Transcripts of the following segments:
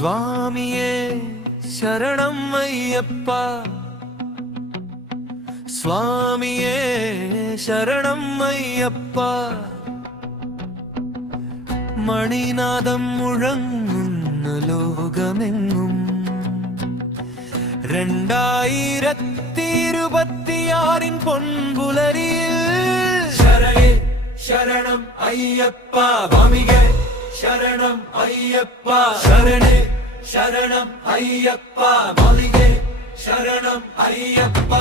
സ്വാമിയേ ശരണം അയ്യപ്പ. സ്വാമിയേ ശരണം അയ്യപ്പ. മണിനാദം മുഴങ്ങുന്ന ലോകമെങ്ങും. രണ്ടായിരത്തി ഇരുപത്തിയാറിൻ പൊൻപുലരിയിൽ. ശരണേ ശരണം അയ്യപ്പ ഭമികെ ശരണം അയ്യപ്പ ശരണേ ശരണം അയ്യപ്പ മലികെ ശരണം അയ്യപ്പ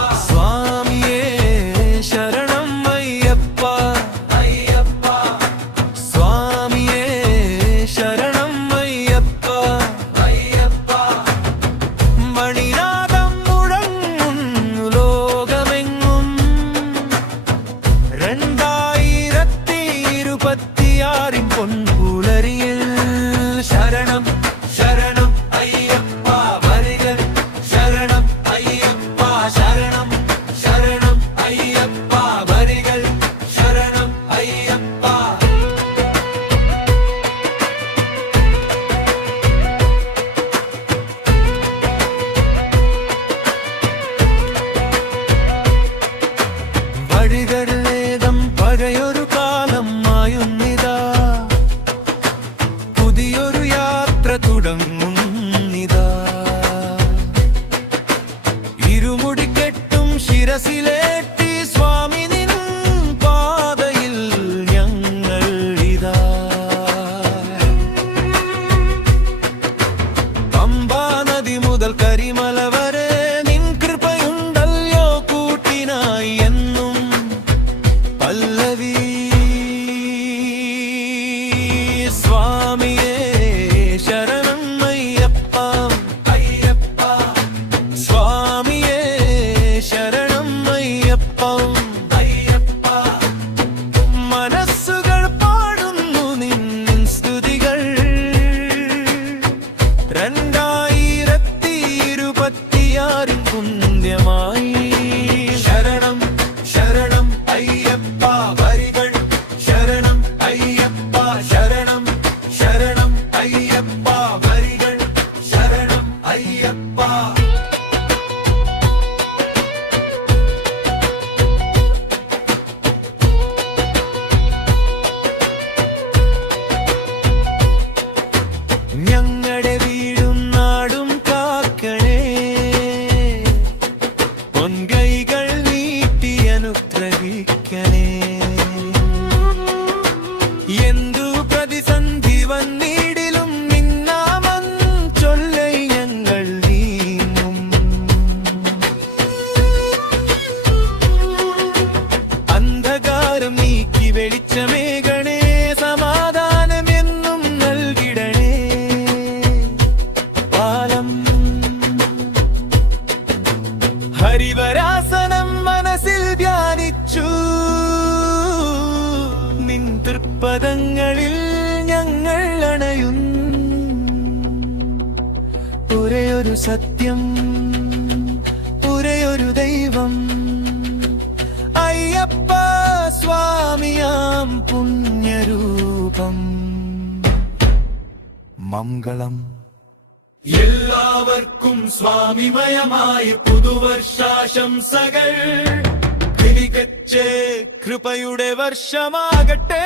പഴയൊരു കാലം മായുന്നിതാ. പുതിയൊരു യാത്ര തുടങ്ങുന്നിതാ. എന്തു പ്രതിസന്ധി ഞങ്ങൾ അന്ധകാരം നീക്കി പാലം ഹരിവരാസനം തൃപ്പദങ്ങളിൽ ഞങ്ങൾ അണയുന്നു. ഒരേയൊരു സത്യം ഒരേയൊരു ദൈവം. അയ്യപ്പ സ്വാമിയാം പുണ്യരൂപം. മംഗളം. എല്ലാവർക്കും സ്വാമിമയമായി പുതുവർഷാശംസകൾ. മികച്ച കൃപയുടെ വർഷമാകട്ടെ.